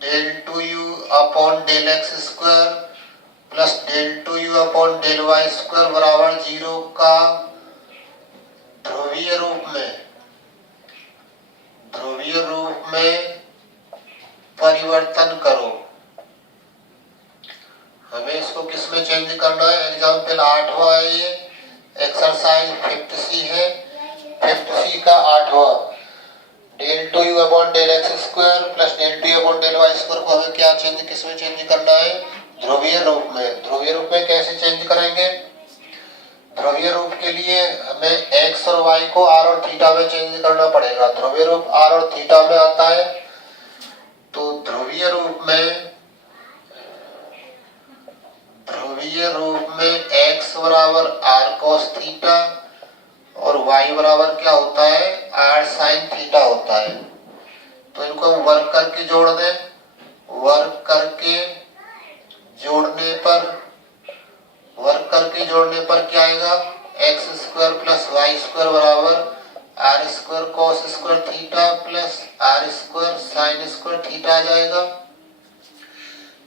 Del two u upon del x square plus del two u upon del y square बराबर 0 का ध्रुवीय रूप में परिवर्तन करो। हमें इसको किस में चेंज करना है? एग्जाम्पल 8वां है, ये एक्सरसाइज 5C है, 5C का 8वां। Del two u upon del x square plus del two u upon del y square को हमें क्या चेंज, किस में चेंज करना है? ध्रुवीय रूप में। ध्रुवीय रूप में कैसे चेंज करेंगे? ध्रुवीय रूप के लिए हमें x और y को r और थीटा में चेंज करना पड़ेगा। ध्रुवीय रूप r और थीटा में आता है, तो ध्रुवीय रूप में x बराबर r cos थीटा और y बराबर क्या होता है? r sin थीटा होता है। तो इनको हम वर्क करके जोड़ दें। वर्क करके जोड़ने पर क्या आएगा? X square plus y square बराबर r square cos square theta plus r square sine square theta आ जाएगा।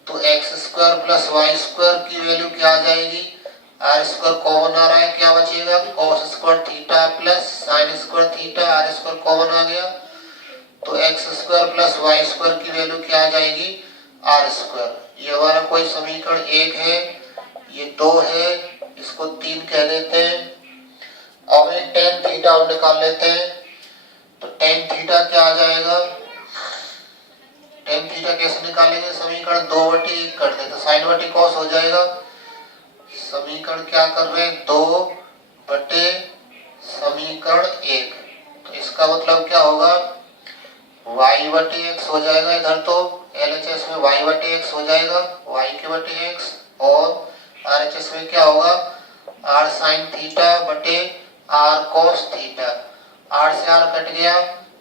तो x square plus y square की वैल्यू क्या आ जाएगी? आर स्क्वायर कॉमन आ रहा है, क्या बचेगा? Cos square theta plus sine square theta, r square common आ गया, तो x square plus y square की वैल्यू क्या आ जाएगी? R square. ये हमारा कोई समीकरण 1 है, ये 2 है, इसको 3 कह देते हैं। अब एक टेन थीटा हम निकाल लेते हैं। तो टेन थीटा क्या आ जाएगा? टेन थीटा कैसे निकालेंगे? समीकरण 2/1 कर दे तो साइन बटे कॉस हो जाएगा। समीकरण क्या कर रहे हैं? 2 बटे समीकरण 1। तो इसका मतलब क्या होगा? y बटे एक्स हो जाएगा। इधर तो LHS में y बटे एक्स हो जाएगा, y के बटे एक्स, और RHS में क्या होगा? r साइन थीटा बटे r cos थीटा। r से r कट गया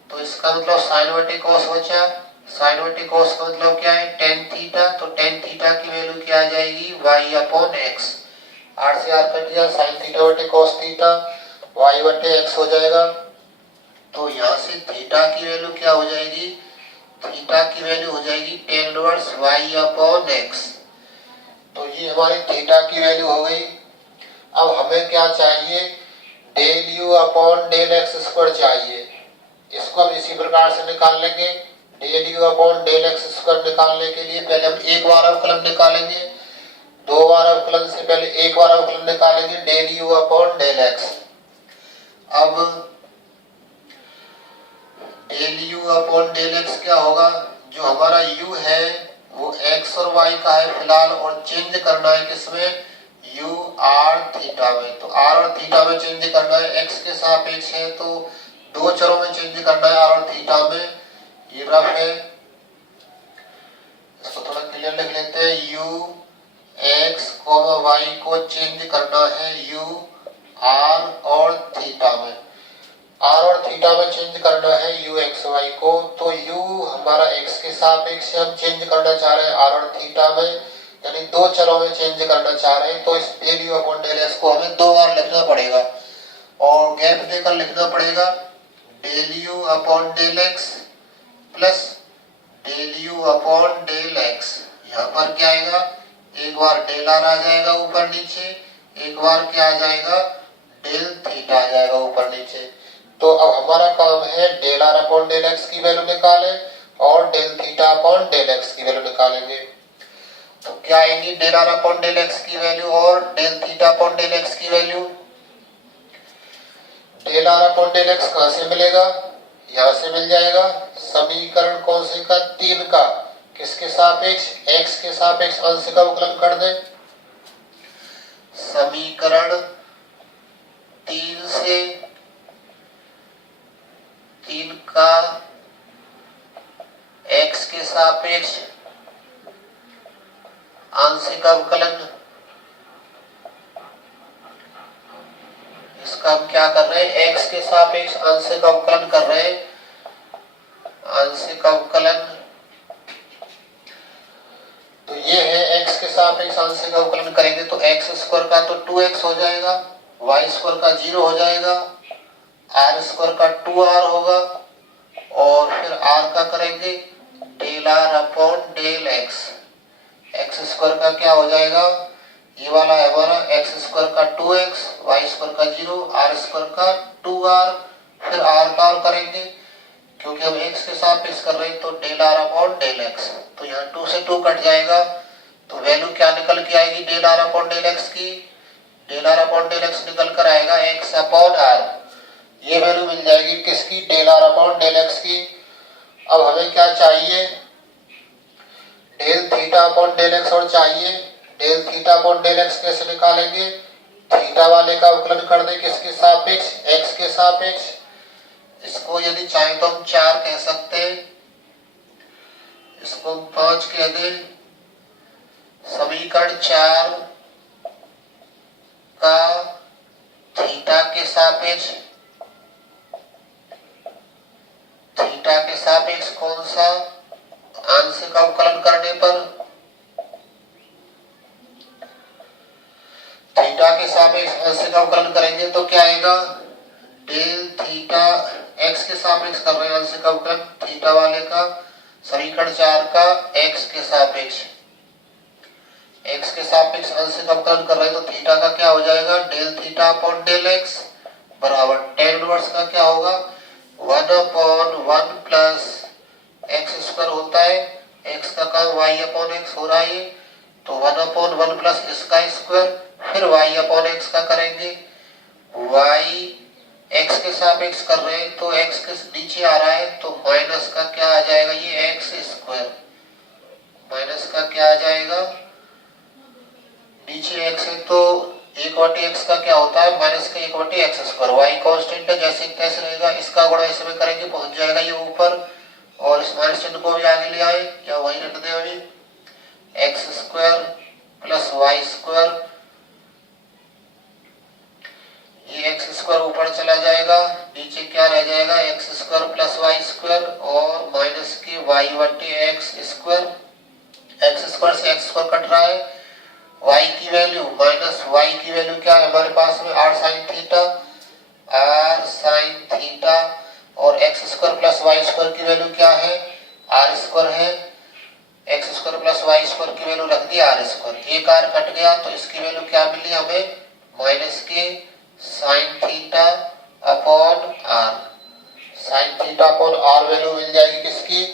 तो इसका मतलब साइन बटे cos बचा। साइन बटे cos का मतलब क्या है? Tan theta. तो टेन थीटा की वैल्यू क्या आ जाएगी? y upon x. r से r कट गया, साइन थीटा बटे cos थीटा, y बटे एक्स हो जाएगा। तो यहाँ से थीटा की वैल्यू क्या हो जाएगी? थीटा की वैल्यू हो जाएगी tan inverse y upon x. तो ये हमारी थीटा की वैल्यू हो गई। अब हमें क्या चाहिए? Del u upon del x square चाहिए। इसको हम इसी प्रकार से निकाल लेंगे। Del u upon del x square निकालने के लिए पहले हम एक बार अवकलन निकालेंगे, 2 बार अवकलन से पहले एक बार अवकलन निकालेंगे, del u upon del x. अब del u upon del x क्या होगा? जो हमारा u है वो x और y का है फिलहाल, और चेंज करना है किसमें? u r थीटा में। तो r और थीटा में चेंज करना है, x के सापेक्ष है तो 2 चरों में चेंज करना है, r और थीटा में। ये रफ है, इसको थोड़ा क्लियर लिख लेते हैं। u x, y को चेंज करना है u r और थीटा में। r और थीटा में चेंज करना है u x y को। तो u हमारा x के सापेक्ष से हम चेंज करना चाह रहे हैं r और थीटा में, यानी 2 चरों में चेंज करना चाह रहे हैं। तो इस del u upon del x को हमें 2 बार लिखना पड़ेगा और गैप देकर लिखना पड़ेगा। Del u upon del x plus del u upon del x। यहाँ पर क्या आएगा? एक बार डेल r आ जाएगा ऊपर नीचे, एक बार क्या आ जाएगा? डेल थीटा आ जाएगा ऊपर नीचे। तो अब हमारा काम है del r upon del x की वैल्यू निकालें और del theta upon del x की वैल्यू निकालेंगे। तो क्या आएगी? Del r upon del x की वैल्यू और del theta upon del x की value. Del r upon del x कहां से मिलेगा? यहां से मिल जाएगा। समीकरण कौन से का? 3 का। किसके सापेक्ष? x के सापेक्ष आंशिक अवकलन कर दें। समीकरण 3 से 3 का x के सापेक्ष आंशिक अवकलन, इसका हम क्या कर रहे हैं? x के सापेक्ष आंशिक अवकलन कर रहे हैं। आंशिक अवकलन तो ये है, x के सापेक्ष आंशिक अवकलन करेंगे तो x स्क्वायर का तो 2x हो जाएगा, y स्क्वायर का 0 हो जाएगा, r स्क्वायर का 2r होगा, और फिर r का करेंगे del del r upon del x. X square का क्या हो जाएगा, ये वाला है हमारा एक्स स्क्वायर का 2x, वाई स्क्वायर का 0, आर स्क्वायर का 2r, फिर आर का और करेंगे क्योंकि हम x के सापेक्ष कर रहे हैं, तो del r upon del x. तो यहाँ 2 से 2 कट जाएगा, तो वैल्यू क्या निकल के आएगी del r upon del x की, del r upon del x निकल कर आएगा x अपॉन आर। ये वैल्यू मिल जाएगी किसकी, del r upon del x की। अब हमें क्या चाहिए, del theta upon del x और चाहिए। Del theta upon del x कैसे निकालेंगे, थीटा वाले का अवकलन कर दें किसके सापेक्ष, एक्स के सापेक्ष। इसको यदि चाहे तो हम 4 कह सकते हैं, इसको हम 5 कह दें। समीकरण 4 का थीटा के सापेक्ष, थीटा के सापेक्ष कौन सा, आंशिक अवकलन करने पर थीटा के सापेक्ष आंशिक अवकलन करेंगे तो क्या आएगा, डेल थीटा, एक्स के सापेक्ष कर रहे हैं आंशिक अवकलन थीटा वाले का, समीकरण 4 का एक्स के सापेक्ष, एक्स के सापेक्ष आंशिक अवकलन कर रहे हैं तो थीटा का क्या हो जाएगा, del theta upon del x बराबर tan इनवर्स का क्या होगा 1/1 प्लस एक्स स्क्वायर होता है, एक्स का काम y अपॉन एक्स हो रहा है, तो 1/1 प्लस इसका स्क्वायर, फिर y अपॉन एक्स का करेंगे, y x के सापेक्ष कर रहे हैं तो x के नीचे आ रहा है तो माइनस का क्या आ जाएगा, ये एक्स स्क्वायर, माइनस का क्या आ जाएगा, नीचे x है तो 1/x का क्या होता है माइनस का 1/x स्क्वायर, y कांस्टेंट है जैसे तैसे रहेगा, इसका गुणा इसमें करेंगे पहुंच जाएगा ये ऊपर, और इस माइनस चिन्ह को भी आगे ले आए या वही रख दे अभी, x square plus y square, ये एक्स स्क्वायर ऊपर चला जाएगा, नीचे क्या रह जाएगा x square plus y square और माइनस के वाई बटे एक्स स्क्वायर, एक्स स्क्वायर से एक्स स्क्वायर कट रहा है, y की वैल्यू माइनस y की वैल्यू क्या है हमारे पास में r sin theta, r sin theta, और x square plus y square की वैल्यू क्या है r स्क्वायर है, x square plus y square की वैल्यू रख दी r स्क्वायर, एक r कट गया तो इसकी वैल्यू क्या मिली हमें माइनस के sin theta upon r, sin theta upon r value मिल जाएगी किसकी,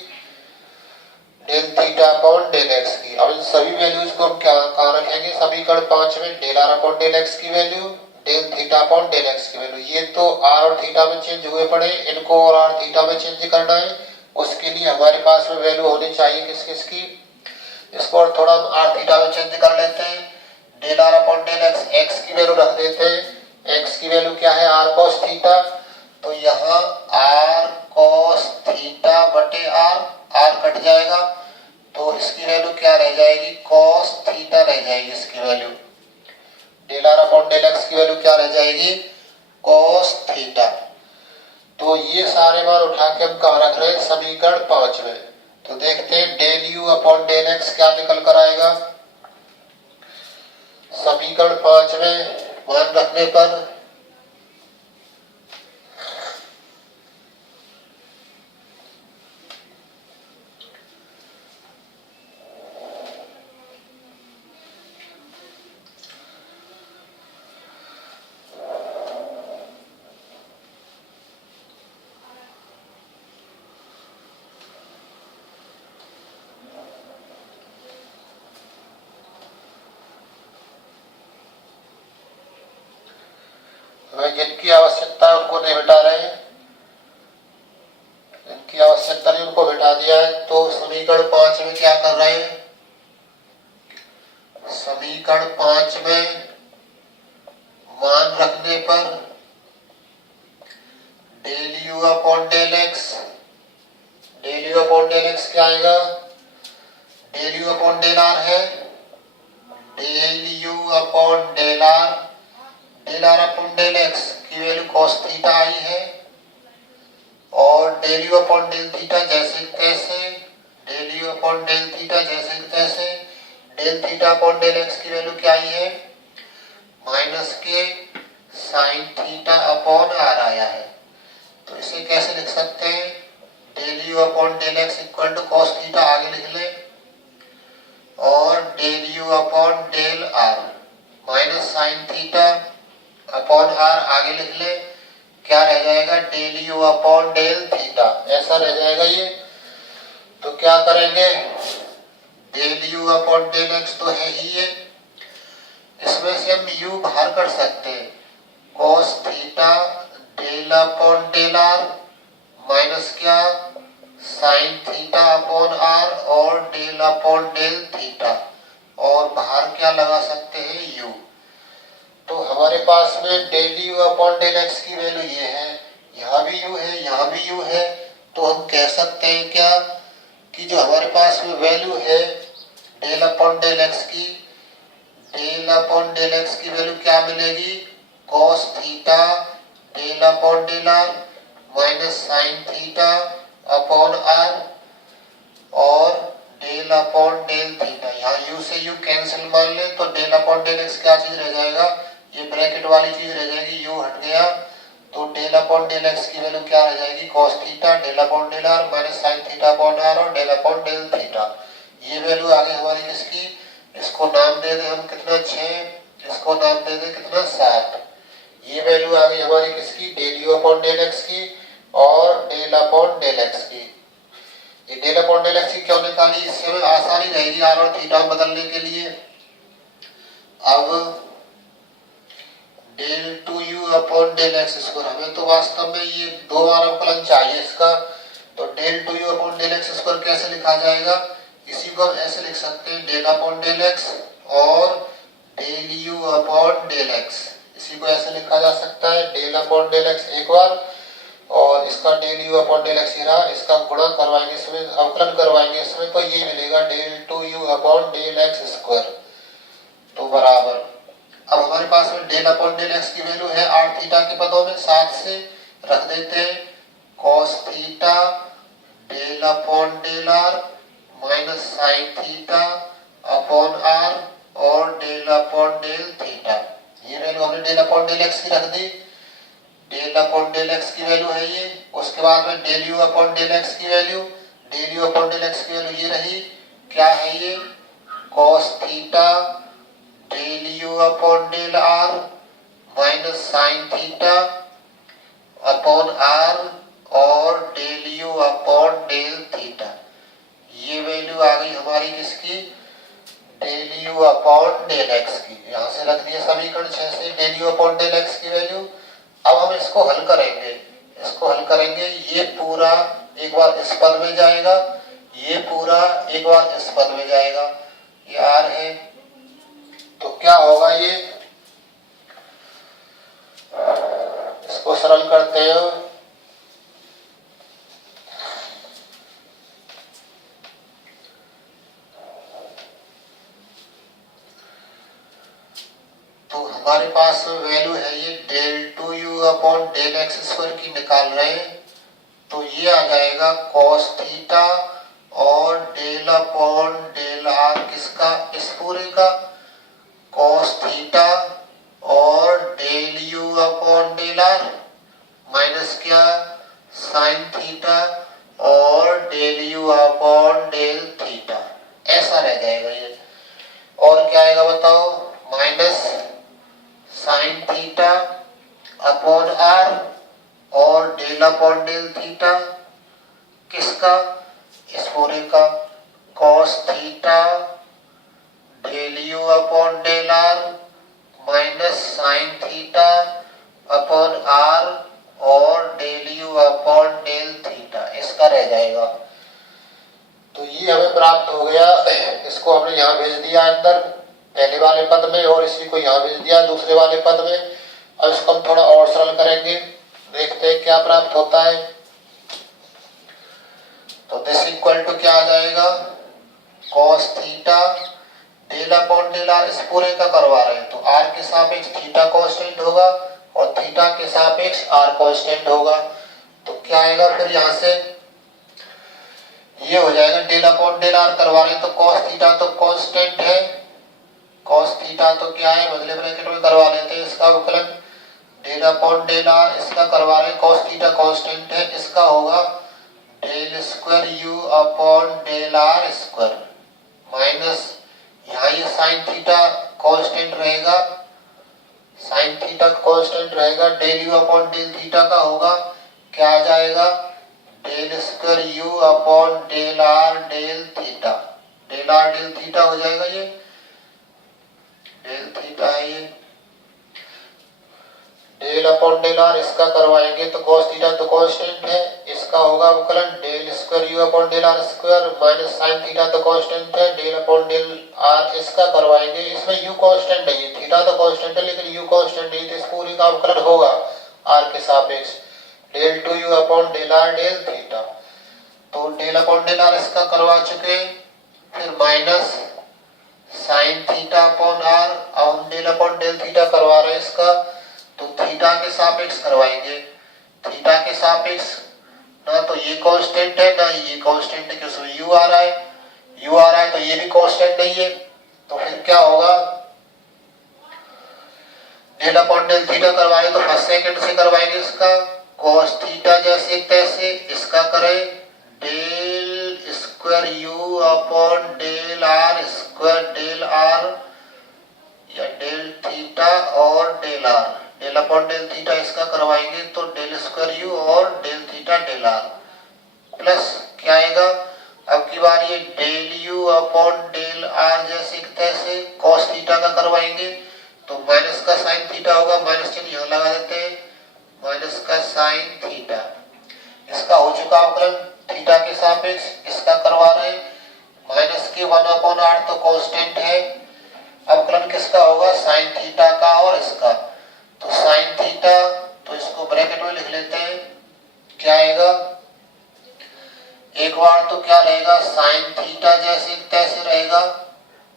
del theta upon del x की। अब इन सभी वैल्यूज को हम क्या कहाँ रखेंगे, समीकरण 5 में del r upon del x की value, del theta upon del x की वैल्यू, ये तो आर और थीटा में चेंज हुए पड़े, इनको और आर थीटा में चेंज करना है, उसके लिए हमारे पास में वैल्यू होनी चाहिए किस किस की, इसको और थोड़ा आर थीटा में चेंज कर लेते हैं, del r upon del x, x की वैल्यू रख देते हैं, एक्स की वैल्यू क्या है आर कॉस थीटा, तो यहाँ आर कॉस थीटा बटे आर कट जाएगा तो इसकी वैल्यू क्या रह जाएगी कॉस थीटा रह जाएगी, इसकी value del r upon del x की वैल्यू क्या रह जाएगी कॉस थीटा। तो ये सारे मान उठा के हम कहाँ रख रहे हैं समीकरण 5 में, तो देखते हैं del u upon del x क्या निकल कर आएगा, समीकरण 5 में मान रखने पर जिनकी आवश्यकता है उनको नहीं बिठा रहे हैं, जिनकी आवश्यकता नहीं उनको बिठा दिया है। तो समीकरण 5 में क्या कर रहे हैं, समीकरण 5 में मान रखने पर del u upon del x, del u upon del x क्या आएगा, del u upon del r है, del u upon del r, del r upon del x की वैल्यू cos थीटा आई है, और del u upon del theta जैसे तैसे, del u upon del theta जैसे तैसे, del theta upon del x की वैल्यू क्या आई है माइनस के sin थीटा अपॉन आर आया है, तो इसे कैसे लिख सकते हैं del u upon del x equal to cos theta आगे लिख ले, और del u upon del r minus sine theta upon r आगे लिख ले। क्या रह जाएगा? Del u upon del theta, ऐसा रह जाएगा ये। तो क्या करेंगे? Del u upon del x तो है ही ये, इसमें से हम यू बाहर कर सकते हैं। Cos theta del upon del r minus क्या? साइन थीटा अपॉन आर और डेल अपॉन डेल थीटा, और बाहर क्या लगा सकते हैं? यू। तो हमारे पास में del u upon del x की वैल्यू ये है, यहाँ भी यू है, यहाँ भी यू है। तो हम कह सकते हैं क्या कि जो हमारे पास में वैल्यू है डेल अपॉन डेल एक्स की, डेल अपॉन डेल एक्स की वैल्यू क्या मिलेगी? Cos theta del upon del r minus sine theta upon r और डेल अपॉन डेल थीटा। यहाँ यू से यू कैंसिल मान ले तो डेल अपॉन डेल एक्स क्या चीज रह जाएगा? ये ब्रैकेट वाली चीज रह जाएगी, यू हट गया तो डेल अपॉन डेल एक्स की वैल्यू क्या रह जाएगी? Cos theta del upon del r minus sine theta upon r और डेल अपॉन डेल थीटा। ये वैल्यू आगे हमारी किसकी? इसको नाम दे दे हम कितना? 6। इसको नाम दे दे कितना? 7। ये वैल्यू आ गई हमारी किसकी? Del u upon del x की और डेल अपॉन डेल एक्स की। ये डेल अपॉन डेल एक्स की क्यों निकाली? इससे हमें आसानी रहेगी आर और थीटा बदलने के लिए। अब del two u upon del x square, हमें तो वास्तव में ये दो बार अवकलन चाहिए इसका। तो del two u upon del x square कैसे लिखा जाएगा? इसी को हम ऐसे लिख सकते हैं, डेल अपॉन डेल एक्स और del u upon del x. इसी को ऐसे लिखा जा सकता है, डेल अपॉन डेल एक्स एक बार और इसका del u upon del x रहा, इसका गुणा करवाएंगे इसमें, अवकलन करवाएंगे इसमें, तो ये मिलेगा del two u upon del x square. तो बराबर, अब हमारे पास में डेल अपॉन डेल एक्स की वैल्यू है आर थीटा के पदों में, 7 से रख देते हैं cos theta del upon del r minus sine theta upon r और डेल अपॉन डेल थीटा। ये वैल्यू हमने डेल अपॉन डेल एक्स की रख दी, डेल अपॉन डेल एक्स की वैल्यू है ये। उसके बाद में del u upon del x की value, del u upon del x की वैल्यू ये रही, क्या है ये? Cos theta del u upon del r minus sine theta upon r और del u upon del theta. ये वैल्यू आ गई हमारी किसकी? Del u upon del x की। यहाँ से रख दिया समीकरण 6 से del u upon del x की वैल्यू। अब हम इसको हल करेंगे, इसको हल करेंगे। ये पूरा एक बार इस पद में जाएगा, ये पूरा एक बार इस पद में जाएगा, ये आर है। तो क्या होगा ये? इसको सरल करते हैं, तो हमारे पास वैल्यू है ये del two u upon del x square की निकाल रहे हैं। तो ये आ जाएगा कॉस थीटा और डेल अपॉन डेल आर किसका? इस पूरे का, कॉस थीटा और del u upon del r minus क्या? साइन थीटा और del u upon del theta, ऐसा रह जाएगा ये। और क्या आएगा बताओ? Minus sine theta upon r और डेल अपॉन डेल थीटा किसका? इस पूरे का, cos theta del u upon del r minus sine theta upon r और del u upon del theta, इसका रह जाएगा। तो ये हमें प्राप्त हो गया। इसको हमने यहाँ भेज दिया अंदर पहले वाले पद में और इसी को यहाँ भेज दिया दूसरे वाले पद में। अब इसको हम थोड़ा और सरल करेंगे, देखते हैं क्या प्राप्त होता है। तो दिस इक्वल टू क्या आ जाएगा? Cos theta del upon del r, इस पूरे का करवा रहे हैं तो आर के सापेक्ष थीटा कांस्टेंट होगा और थीटा के सापेक्ष आर कांस्टेंट होगा। तो क्या आएगा फिर यहाँ से? ये हो जाएगा डेल अपॉन डेल आर करवा रहे हैं तो कॉस थीटा तो कांस्टेंट है, कॉस थीटा तो क्या है? अगले ब्रैकेट में करवा लेते हैं इसका अवकलन, डेल अपॉन डेल आर इसका करवा रहे हैं, कॉस थीटा कांस्टेंट है, इसका होगा del square u upon del r square minus यहाँ ये साइन थीटा कांस्टेंट रहेगा, साइन थीटा कांस्टेंट रहेगा, del u upon del theta का होगा क्या आ जाएगा, del square u upon del r del theta, del r del theta हो जाएगा, ये डेल थीटा है, ये डेल अपॉन डेल आर इसका करवाएंगे तो cos थीटा तो कांस्टेंट है, इसका होगा अवकलन del square u upon del r square minus sine theta तो कांस्टेंट है, डेल अपॉन डेल आर इसका करवाएंगे, इसमें यू कांस्टेंट नहीं है, थीटा तो कांस्टेंट है लेकिन यू कांस्टेंट नहीं, तो इस पूरी का अवकलन होगा आर के सापेक्ष del two u upon del r del theta, तो डेल अपॉन डेल आर इसका करवा चुके, फिर minus sine theta upon r, अब हम डेल अपॉन डेल थीटा करवा रहे हैं इसका, तो थीटा के सापेक्ष करवाएंगे, थीटा के सापेक्ष ना तो ये कांस्टेंट है ना ये कांस्टेंट है क्योंकि उसमें यू आ रहा है, यू आ रहा है तो ये भी कांस्टेंट नहीं है, तो फिर क्या होगा, डेल अपॉन डेल थीटा करवाएंगे तो फर्स्ट सेकंड से करवाएंगे इसका, cos थीटा जैसे तैसे इसका करें del square u upon del r square del r या डेल थीटा और del r, del upon del theta इसका करवाएंगे तो डेल स्क्वायर यू और del theta del r plus क्या आएगा, अब की बार ये del u upon del r जैसे तैसे cos थीटा का करवाएंगे तो माइनस का साइन थीटा होगा, माइनस चिन्ह यहाँ लगा देते हैं, माइनस का साइन थीटा, इसका हो चुका अवकलन थीटा के सापेक्ष, इसका करवा रहे माइनस के 1 अपॉन आर तो कांस्टेंट है, अवकलन किसका होगा साइन थीटा का और इसका, तो साइन थीटा तो इसको ब्रैकेट में लिख लेते हैं, क्या आएगा, एक बार तो क्या रहेगा साइन थीटा जैसे तैसे रहेगा,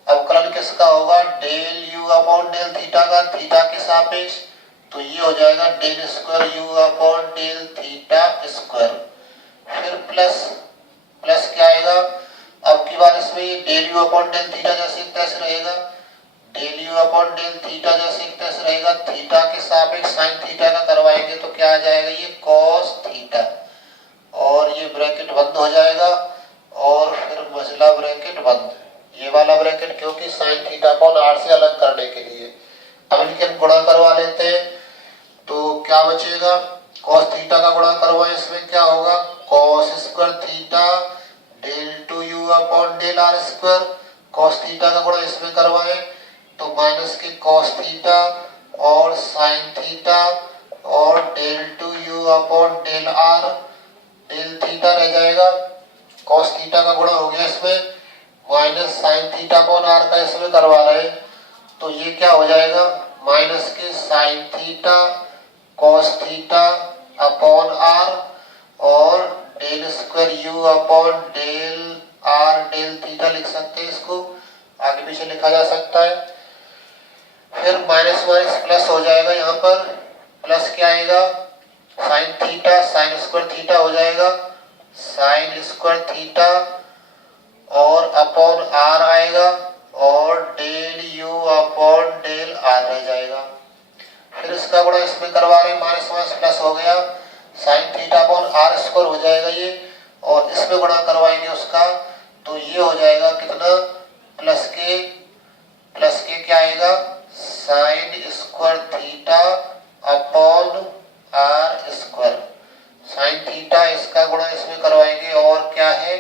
अवकलन किसका होगा del u upon del theta का थीटा के सापेक्ष, तो ये हो जाएगा del square u upon del theta square, फिर प्लस प्लस क्या आएगा, अब की बार इसमें ये del u upon del theta जैसे तैसे रहेगा, del u upon del theta जैसे तैसे रहेगा, थीटा के सापेक्ष साइन थीटा का करवाएंगे तो क्या आ जाएगा ये cos थीटा और ये ब्रैकेट बंद हो जाएगा और फिर मझला ब्रैकेट बंद, ये वाला ब्रैकेट क्योंकि साइन थीटा अपॉन आर से अलग करने के लिए, अब इनके गुणा करवा लेते हैं तो क्या बचेगा, cos थीटा का गुणा करवाएं इसमें क्या होगा cos square theta del two u upon del r square, cos theta का गुणा इसमें करवाएं तो माइनस के cos थीटा और साइन थीटा और del two u upon del r del theta रह जाएगा, cos थीटा का गुणा हो गया इसमें minus sine theta upon r का इसमें करवा रहे तो ये क्या हो जाएगा माइनस के sine theta cos theta upon r और del square u upon del r del theta लिख सकते हैं, इसको आगे पीछे लिखा जा सकता है, फिर माइनस माइनस प्लस हो जाएगा, यहाँ पर प्लस क्या आएगा sine theta sine square theta हो जाएगा, साइन स्क्वायर थीटा और अपॉन आर आएगा और del u upon del r रह जाएगा, फिर इसका गुणा इसमें करवा रहे माइनस माइनस प्लस हो गया, sine theta upon r square हो जाएगा ये और इसमें गुणा करवाएंगे उसका तो ये हो जाएगा कितना प्लस के क्या आएगा sine square theta upon r square, sine theta इसका गुणा इसमें करवाएंगे और क्या है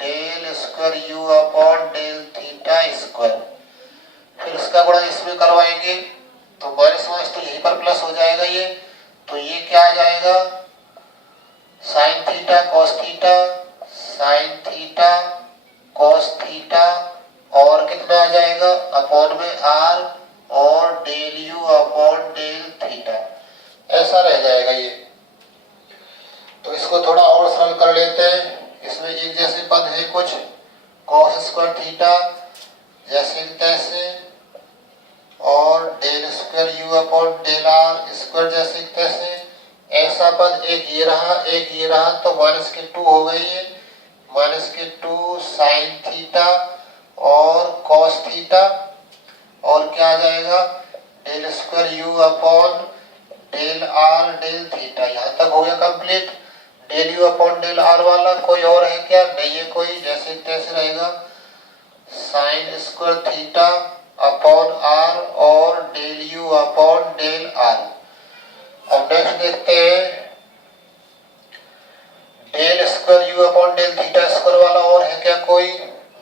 del square u upon del theta square, फिर इसका गुणा इसमें करवाएंगे तो माइनस माइनस तो यहीं पर प्लस हो जाएगा ये, तो ये क्या आ जाएगा साइन थीटा cos थीटा और कितना आ जाएगा अपॉन में आर और del u upon del theta, ऐसा रह जाएगा ये, तो इसको थोड़ा और सरल कर लेते हैं, इसमें एक जैसे पद है कुछ cos स्क्वायर थीटा जैसे तैसे और del square u upon del r square जैसे तैसे, ऐसा पद एक ये रहा तो माइनस के 2 हो गई है, माइनस के 2 साइन थीटा और cos थीटा और क्या आ जाएगा del square u upon del r del theta, यहाँ तक हो गया complete, del u upon del r वाला कोई और है क्या? नहीं है कोई, जैसे तैसे रहेगा sine square theta upon r और del u upon del r. अब नेक्स्ट देखते हैं del square u upon del theta square वाला और है क्या कोई?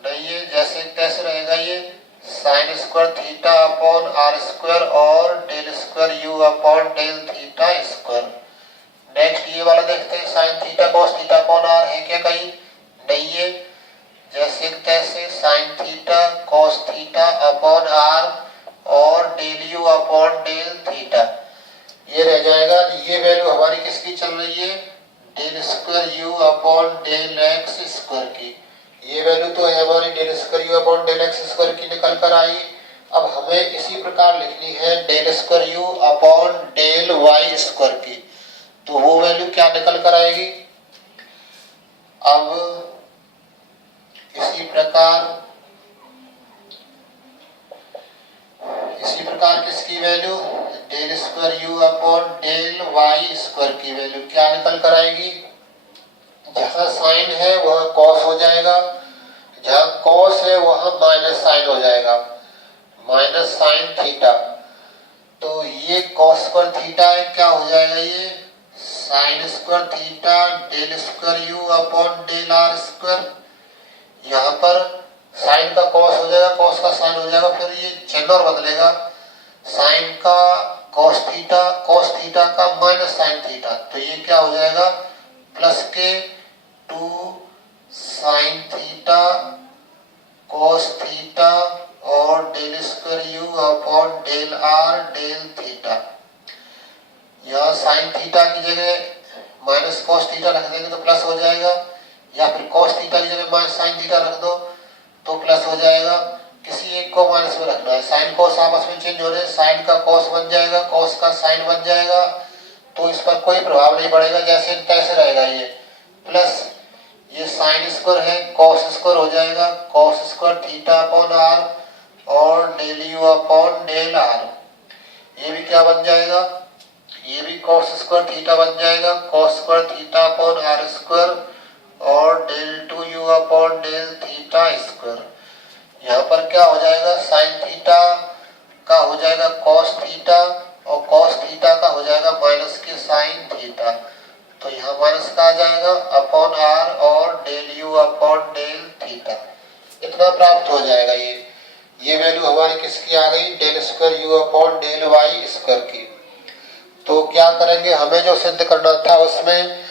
नहीं है, जैसे तैसे रहेगा ये sine square theta upon r square और del square u upon del theta square. Next ये वाला देखते हैं sine theta cos theta upon r है क्या कहीं? नहीं है, जैसे तैसे sine theta cos theta upon r और del u upon del theta ये रह जाएगा। ये वैल्यू हमारी किसकी चल रही है? Del square u upon del x square की। ये वैल्यू तो है हमारी del square u upon del x square की निकल कर आई। अब हमें इसी प्रकार लिखनी है del square u upon del y square की, तो वो वैल्यू क्या निकल कर आएगी? अब इसी प्रकार किसकी value? Del square u upon del y square की वैल्यू क्या निकल कर आएगी? जहां साइन है वहां कॉस हो जाएगा, जहां कॉस है वहां माइनस साइन हो जाएगा, माइनस साइन थीटा। तो ये कॉस स्क्वायर थीटा है, क्या हो जाएगा ये sine square theta del square u upon del r square. यहाँ पर साइन का कॉस हो जाएगा, कॉस का साइन हो जाएगा, फिर ये चिन्ह और बदलेगा, साइन का कॉस थीटा का माइनस साइन थीटा, तो ये क्या हो जाएगा प्लस के 2 साइन थीटा कॉस थीटा और del square u upon del r del theta. यहाँ साइन थीटा की जगह माइनस कॉस थीटा रख देंगे तो प्लस हो जाएगा, या फिर कॉस थीटा की जगह माइनस साइन थीटा रख दो तो प्लस हो जाएगा। किसी एक को माइनस में रखना है, साइन कॉस आपस में चेंज हो रहे हैं, साइन का कॉस बन जाएगा, कॉस का साइन बन जाएगा, तो इस पर कोई प्रभाव नहीं पड़ेगा, जैसे तैसे रहेगा। ये प्लस ये साइन स्क्वायर है कॉस स्क्वायर हो जाएगा, cos square theta upon r और del u upon del r. ये भी क्या बन जाएगा? ये भी कॉस स्क्वायर थीटा बन जाएगा, cos square theta upon r square और del 2u upon del theta square. यहाँ पर क्या हो जाएगा साइन थीटा का हो जाएगा कॉस थीटा और कॉस थीटा का हो जाएगा माइनस के साइन थीटा, तो यहाँ माइनस का आ जाएगा अपॉन आर और del u upon del theta, इतना प्राप्त हो जाएगा। ये वैल्यू हमारी किसकी आ गई? Del square u upon del y square की। तो क्या करेंगे, हमें जो सिद्ध करना था उसमें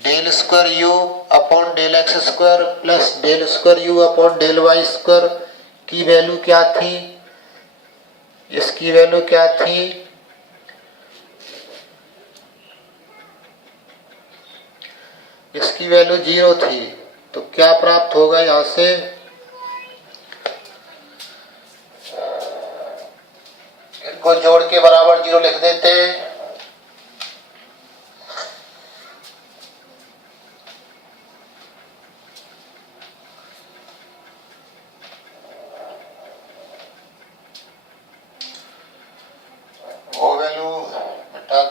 del square u upon del x square plus del square u upon del y square की वैल्यू क्या थी? इसकी वैल्यू क्या थी? इसकी वैल्यू 0 थी, तो क्या प्राप्त होगा यहां से? इनको जोड़ के बराबर 0 लिख देते हैं।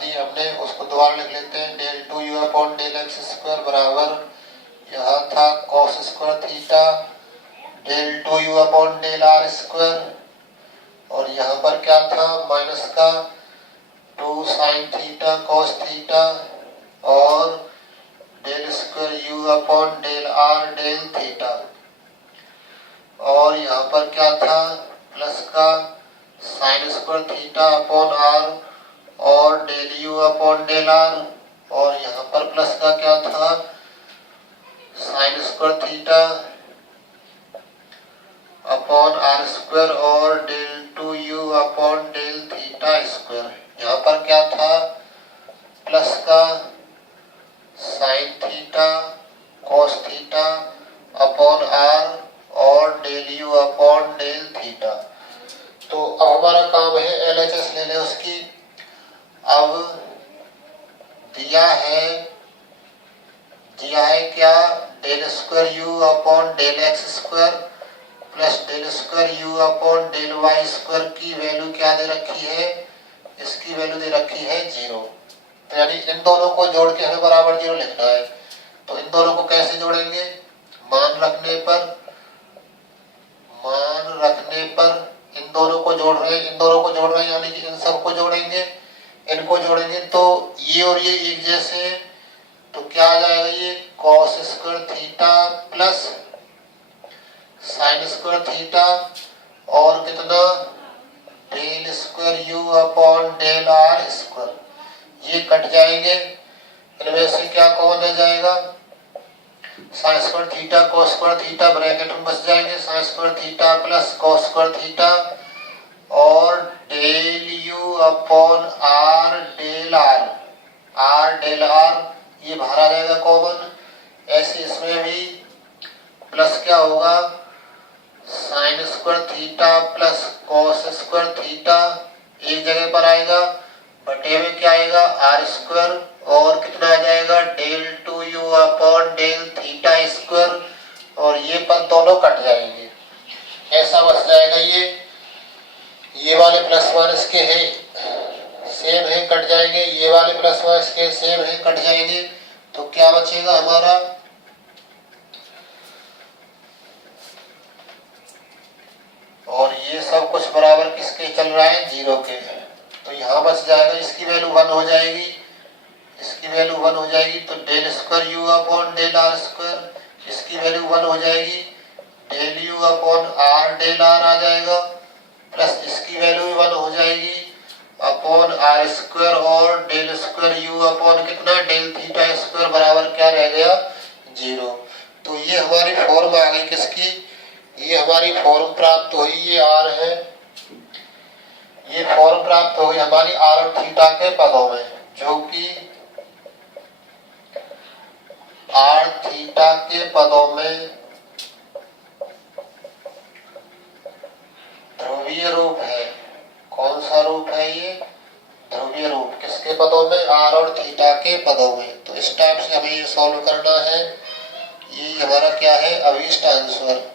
दी हमने उसको दोबारा लिख लेते हैं। Del 2u upon del x square बराबर यहाँ था cos square theta del 2u upon del r square, और यहाँ पर क्या था माइनस का 2 साइन थीटा कॉस थीटा और del square u upon del r del theta, और यहाँ पर क्या था प्लस का sine square theta upon r और del u upon del r, और यहाँ पर प्लस का क्या था sine square theta upon r square और del 2u upon del theta square. यहाँ पर क्या था प्लस का sine theta cos theta upon r और del u upon del theta. तो अब हमारा काम है LHS ले लें उसकी। अब दिया है क्या del square u upon del x square plus del square u upon del y square की वैल्यू क्या दे रखी है? इसकी वैल्यू दे रखी है 0, तो यानी इन दोनों को जोड़ के हमें बराबर 0 लिखना है। तो इन दोनों को कैसे जोड़ेंगे? मान रखने पर इन दोनों को जोड़ रहे हैं, यानी कि इन सबको जोड़ेंगे, इनको जोड़ेंगे तो ये और ये एक जैसे हैं, तो क्या आ जाएगा? ये cos square theta plus sine square theta और कितना? Del square u upon del r square, ये कट जाएंगे। इनमें से क्या कॉमन रह जाएगा? Sine square theta cos square theta bracket में बच जाएंगे, sine square theta plus cos square theta और del u upon r del r, ये बाहर आ जाएगा कॉमन। ऐसे इसमें भी प्लस क्या होगा? Sign square theta plus cos square theta एक जगह पर आएगा, बटे में क्या आएगा? आर स्क्वायर और कितना आ जाएगा? Del two u upon del theta square, और ये पद दोनों कट जाएंगे, ऐसा बच जाएगा। ये वाले प्लस माइनस के हैं सेम है, कट जाएंगे, ये वाले प्लस माइनस के सेम है, कट जाएंगे। तो क्या बचेगा हमारा? और ये सब कुछ बराबर किसके चल रहा है? 0 के। तो यहाँ बच जाएगा, इसकी वैल्यू 1 हो जाएगी, तो del square u upon del r square, इसकी वैल्यू 1 हो जाएगी, del u upon r del r आ जाएगा, प्लस इसकी वैल्यू 1 हो जाएगी अपॉन आर स्क्वायर और डेल स्क्वायर यू अपॉन कितना? डेल थीटा स्क्वायर बराबर क्या रह गया? 0। तो ये हमारी फॉर्म आ गई किसकी? ये हमारी फॉर्म प्राप्त हुई, ये आर है, ये फॉर्म प्राप्त हो गई हमारी आर और थीटा के पदों में, जो कि आर थीटा के पदों में ध्रुवीय रूप है। कौन सा रूप है ये? ध्रुवीय रूप। किसके पदों में? आर और थीटा के पदों में। तो इस टाइप से हमें ये सॉल्व करना है। ये हमारा क्या है? अभीष्ट आंसर।